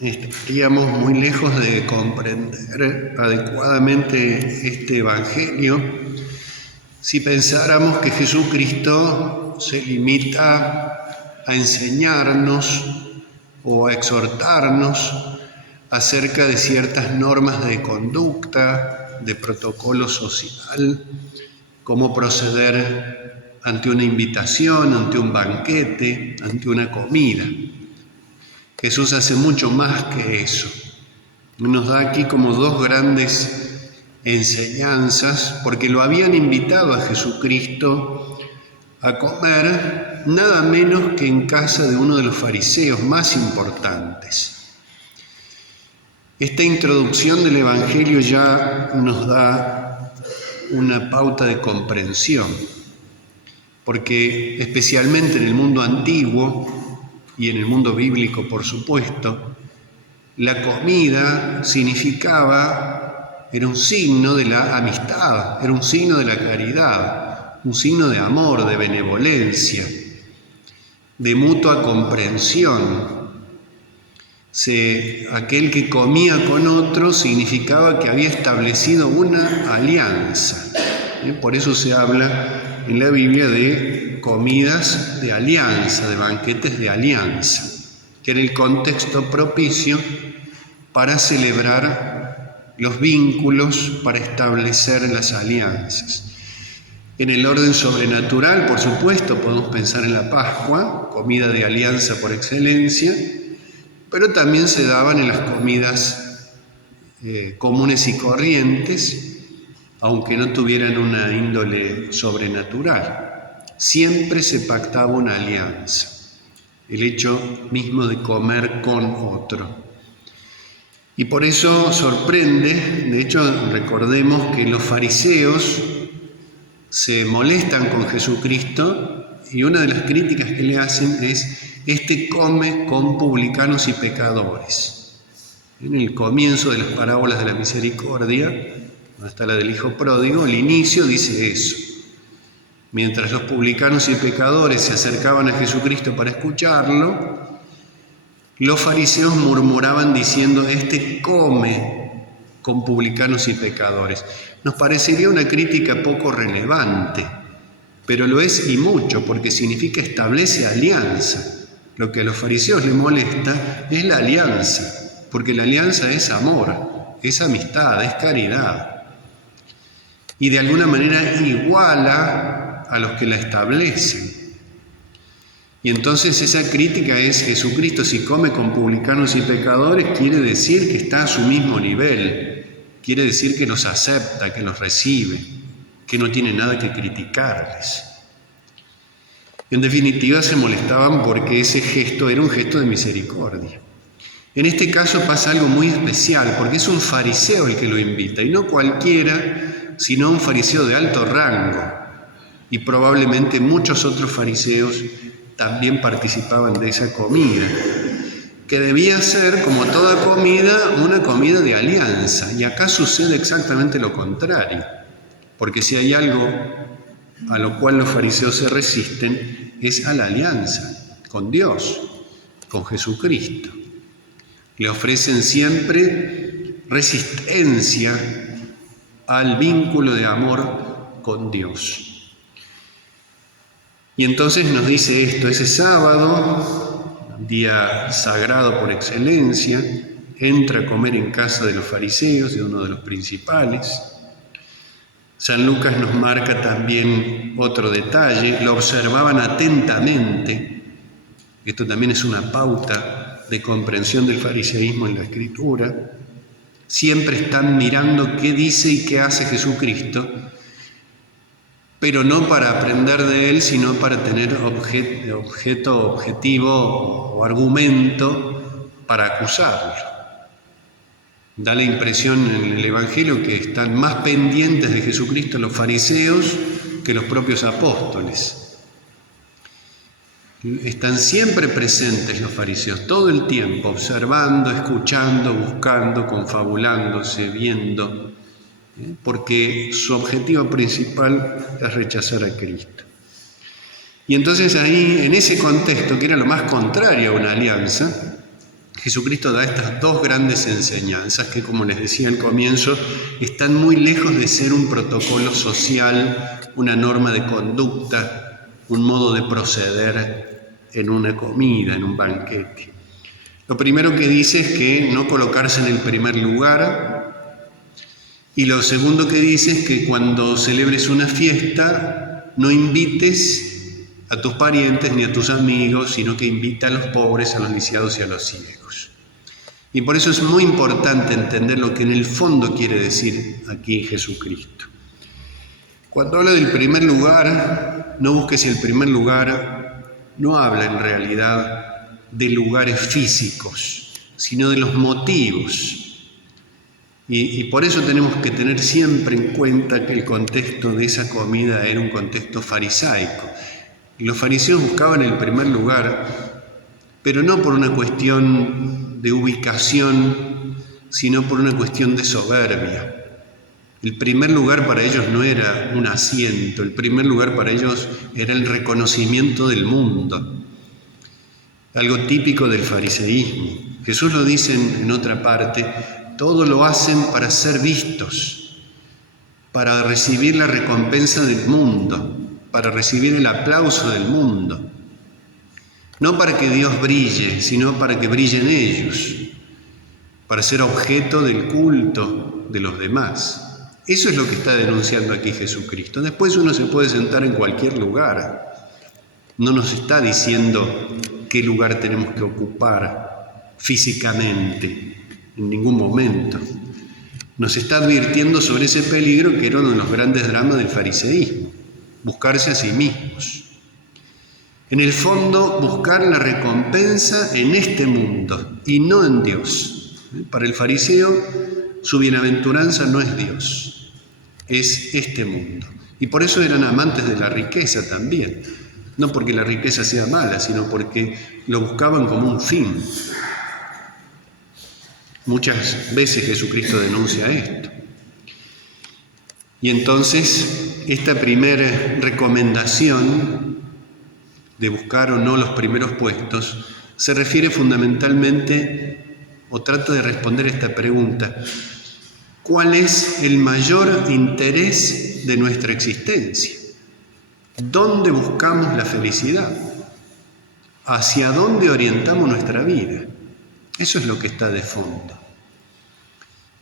estaríamos muy lejos de comprender adecuadamente este Evangelio si pensáramos que Jesucristo se limita a enseñarnos o a exhortarnos acerca de ciertas normas de conducta, de protocolo social, cómo proceder ante una invitación, ante un banquete, ante una comida. Jesús hace mucho más que eso. Nos da aquí como dos grandes enseñanzas, porque lo habían invitado a Jesucristo a comer nada menos que en casa de uno de los fariseos más importantes. Esta introducción del Evangelio ya nos da una pauta de comprensión, porque especialmente en el mundo antiguo y en el mundo bíblico, por supuesto, la comida era un signo de la amistad, era un signo de la caridad, un signo de amor, de benevolencia, de mutua comprensión. Aquel que comía con otro significaba que había establecido una alianza. Por eso se habla en la Biblia de comidas de alianza, de banquetes de alianza, que era el contexto propicio para celebrar los vínculos, para establecer las alianzas. En el orden sobrenatural, por supuesto, podemos pensar en la Pascua, comida de alianza por excelencia, pero también se daban en las comidas comunes y corrientes, aunque no tuvieran una índole sobrenatural. Siempre se pactaba una alianza, el hecho mismo de comer con otro. Y por eso sorprende, de hecho recordemos que los fariseos se molestan con Jesucristo y una de las críticas que le hacen es: este come con publicanos y pecadores. En el comienzo de las parábolas de la misericordia, donde está la del hijo pródigo, el inicio dice eso. Mientras los publicanos y pecadores se acercaban a Jesucristo para escucharlo, los fariseos murmuraban diciendo: este come con publicanos y pecadores. Nos parecería una crítica poco relevante, pero lo es y mucho, porque significa establece alianza. Lo que a los fariseos les molesta es la alianza, porque la alianza es amor, es amistad, es caridad. Y de alguna manera iguala a los que la establecen. Y entonces esa crítica es: Jesucristo, si come con publicanos y pecadores, quiere decir que está a su mismo nivel, quiere decir que los acepta, que los recibe, que no tiene nada que criticarles. En definitiva, se molestaban porque ese gesto era un gesto de misericordia. En este caso pasa algo muy especial, porque es un fariseo el que lo invita, y no cualquiera, sino un fariseo de alto rango. Y probablemente muchos otros fariseos también participaban de esa comida, que debía ser, como toda comida, una comida de alianza. Y acá sucede exactamente lo contrario, porque si hay algo a lo cual los fariseos se resisten, es a la alianza con Dios, con Jesucristo. Le ofrecen siempre resistencia al vínculo de amor con Dios. Y entonces nos dice esto: ese sábado, día sagrado por excelencia, entra a comer en casa de los fariseos, de uno de los principales. San Lucas nos marca también otro detalle: lo observaban atentamente. Esto también es una pauta de comprensión del fariseísmo en la Escritura. Siempre están mirando qué dice y qué hace Jesucristo, pero no para aprender de él, sino para tener objetivo o argumento para acusarlo. Da la impresión en el Evangelio que están más pendientes de Jesucristo los fariseos que los propios apóstoles. Están siempre presentes los fariseos, todo el tiempo, observando, escuchando, buscando, confabulándose, viendo, porque su objetivo principal es rechazar a Cristo. Y entonces ahí, en ese contexto, que era lo más contrario a una alianza, Jesucristo da estas dos grandes enseñanzas que, como les decía al comienzo, están muy lejos de ser un protocolo social, una norma de conducta, un modo de proceder en una comida, en un banquete. Lo primero que dice es que no colocarse en el primer lugar, y lo segundo que dice es que cuando celebres una fiesta no invites a tus parientes ni a tus amigos, sino que invita a los pobres, a los lisiados y a los ciegos. Y por eso es muy importante entender lo que en el fondo quiere decir aquí Jesucristo. Cuando habla del primer lugar, no busques el primer lugar, no habla en realidad de lugares físicos, sino de los motivos. Y por eso tenemos que tener siempre en cuenta que el contexto de esa comida era un contexto farisaico. Y los fariseos buscaban el primer lugar, pero no por una cuestión de ubicación, sino por una cuestión de soberbia. El primer lugar para ellos no era un asiento, el primer lugar para ellos era el reconocimiento del mundo, algo típico del fariseísmo. Jesús lo dice en otra parte: todo lo hacen para ser vistos, para recibir la recompensa del mundo, para recibir el aplauso del mundo. No para que Dios brille, sino para que brillen ellos, para ser objeto del culto de los demás. Eso es lo que está denunciando aquí Jesucristo. Después uno se puede sentar en cualquier lugar. No nos está diciendo qué lugar tenemos que ocupar físicamente, en ningún momento. Nos está advirtiendo sobre ese peligro que era uno de los grandes dramas del fariseísmo: buscarse a sí mismos. En el fondo, buscar la recompensa en este mundo y no en Dios. Para el fariseo, su bienaventuranza no es Dios, es este mundo. Y por eso eran amantes de la riqueza también. No porque la riqueza sea mala, sino porque lo buscaban como un fin. Muchas veces Jesucristo denuncia esto. Y entonces, esta primera recomendación de buscar o no los primeros puestos se refiere fundamentalmente, o trata de responder esta pregunta: ¿cuál es el mayor interés de nuestra existencia? ¿Dónde buscamos la felicidad? ¿Hacia dónde orientamos nuestra vida? Eso es lo que está de fondo.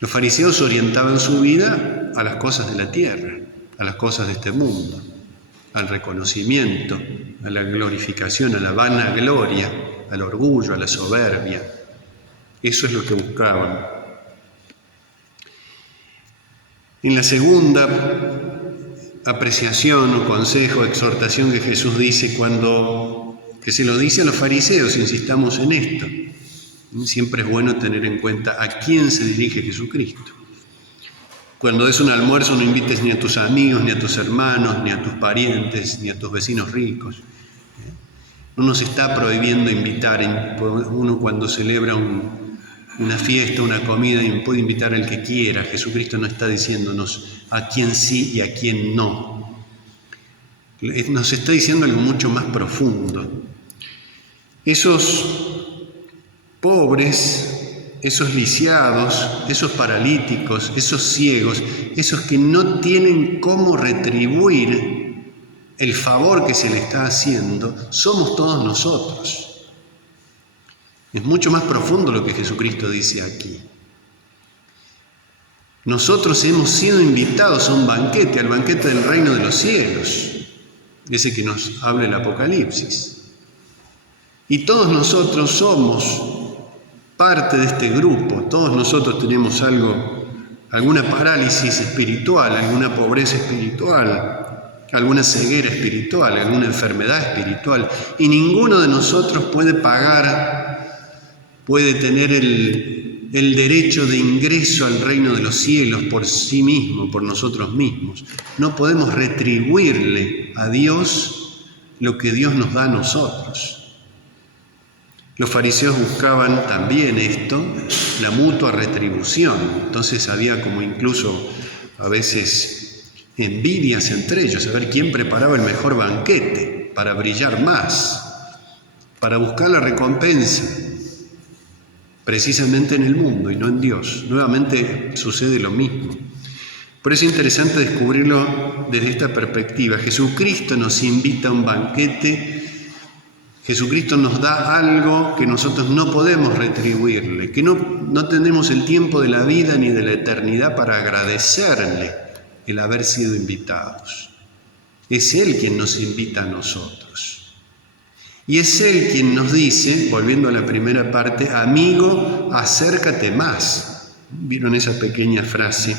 Los fariseos orientaban su vida a las cosas de la tierra, a las cosas de este mundo, al reconocimiento, a la glorificación, a la vanagloria, al orgullo, a la soberbia. Eso es lo que buscaban. En la segunda apreciación o consejo, exhortación que Jesús dice que se lo dice a los fariseos, insistamos en esto. Siempre es bueno tener en cuenta a quién se dirige Jesucristo. Cuando des un almuerzo no invites ni a tus amigos, ni a tus hermanos, ni a tus parientes, ni a tus vecinos ricos. No nos está prohibiendo invitar. Uno cuando celebra una fiesta, una comida, puede invitar al que quiera. Jesucristo no está diciéndonos a quién sí y a quién no. Nos está diciendo algo mucho más profundo. Esos pobres, esos lisiados, esos paralíticos, esos ciegos, esos que no tienen cómo retribuir el favor que se le está haciendo, somos todos nosotros. Es mucho más profundo lo que Jesucristo dice aquí. Nosotros hemos sido invitados a un banquete, al banquete del reino de los cielos, ese que nos habla el Apocalipsis. Y todos nosotros somos parte de este grupo. Todos nosotros tenemos alguna parálisis espiritual, alguna pobreza espiritual, alguna ceguera espiritual, alguna enfermedad espiritual. Y ninguno de nosotros puede tener el derecho de ingreso al reino de los cielos por sí mismo, por nosotros mismos. No podemos retribuirle a Dios lo que Dios nos da a nosotros. Los fariseos buscaban también esto, la mutua retribución. Entonces había como incluso a veces envidias entre ellos, a ver quién preparaba el mejor banquete para brillar más, para buscar la recompensa. precisamente en el mundo y no en Dios. Nuevamente sucede lo mismo. Por eso es interesante descubrirlo desde esta perspectiva. Jesucristo nos invita a un banquete, Jesucristo nos da algo que nosotros no podemos retribuirle, que no tenemos el tiempo de la vida ni de la eternidad para agradecerle el haber sido invitados. Es Él quien nos invita a nosotros. Y es Él quien nos dice, volviendo a la primera parte, amigo, acércate más. ¿Vieron esa pequeña frase?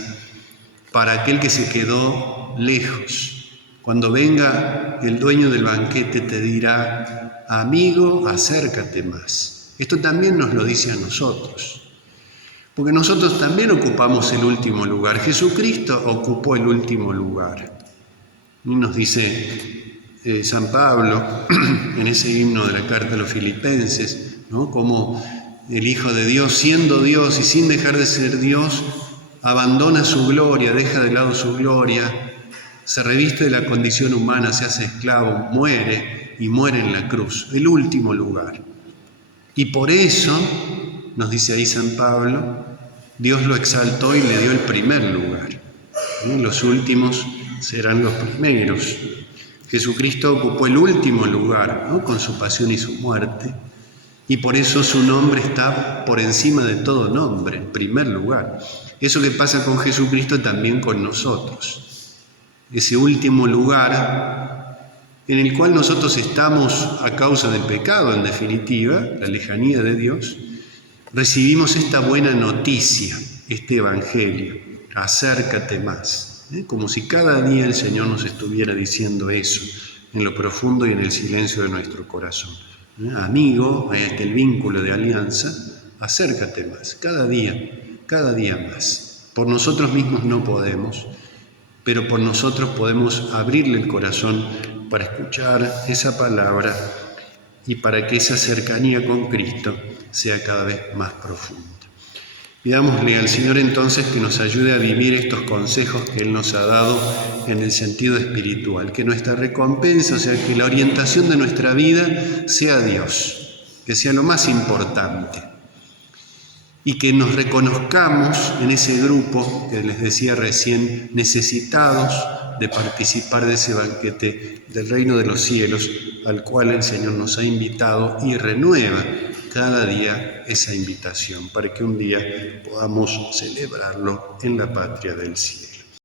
Para aquel que se quedó lejos. Cuando venga el dueño del banquete te dirá, amigo, acércate más. Esto también nos lo dice a nosotros. Porque nosotros también ocupamos el último lugar. Jesucristo ocupó el último lugar. Y nos dice San Pablo en ese himno de la carta a los Filipenses, ¿no? Como el Hijo de Dios, siendo Dios y sin dejar de ser Dios, abandona su gloria, deja de lado su gloria, se reviste de la condición humana, se hace esclavo, muere y muere en la cruz, el último lugar. Y por eso, nos dice ahí San Pablo, Dios lo exaltó y le dio el primer lugar. Los últimos serán los primeros. Jesucristo ocupó el último lugar, ¿no? Con su pasión y su muerte, y por eso su nombre está por encima de todo nombre, en primer lugar. Eso que pasa con Jesucristo también con nosotros. Ese último lugar en el cual nosotros estamos a causa del pecado, en definitiva, la lejanía de Dios, recibimos esta buena noticia, este evangelio, acércate más. Como si cada día el Señor nos estuviera diciendo eso, en lo profundo y en el silencio de nuestro corazón. Amigo, el vínculo de alianza, acércate más, cada día más. Por nosotros mismos no podemos, pero por nosotros podemos abrirle el corazón para escuchar esa palabra y para que esa cercanía con Cristo sea cada vez más profunda. Pidámosle al Señor entonces que nos ayude a vivir estos consejos que Él nos ha dado en el sentido espiritual, que nuestra recompensa, o sea, que la orientación de nuestra vida sea Dios, que sea lo más importante, y que nos reconozcamos en ese grupo que les decía recién, necesitados de participar de ese banquete del reino de los cielos, al cual el Señor nos ha invitado y renueva cada día esa invitación, para que un día podamos celebrarlo en la patria del cielo.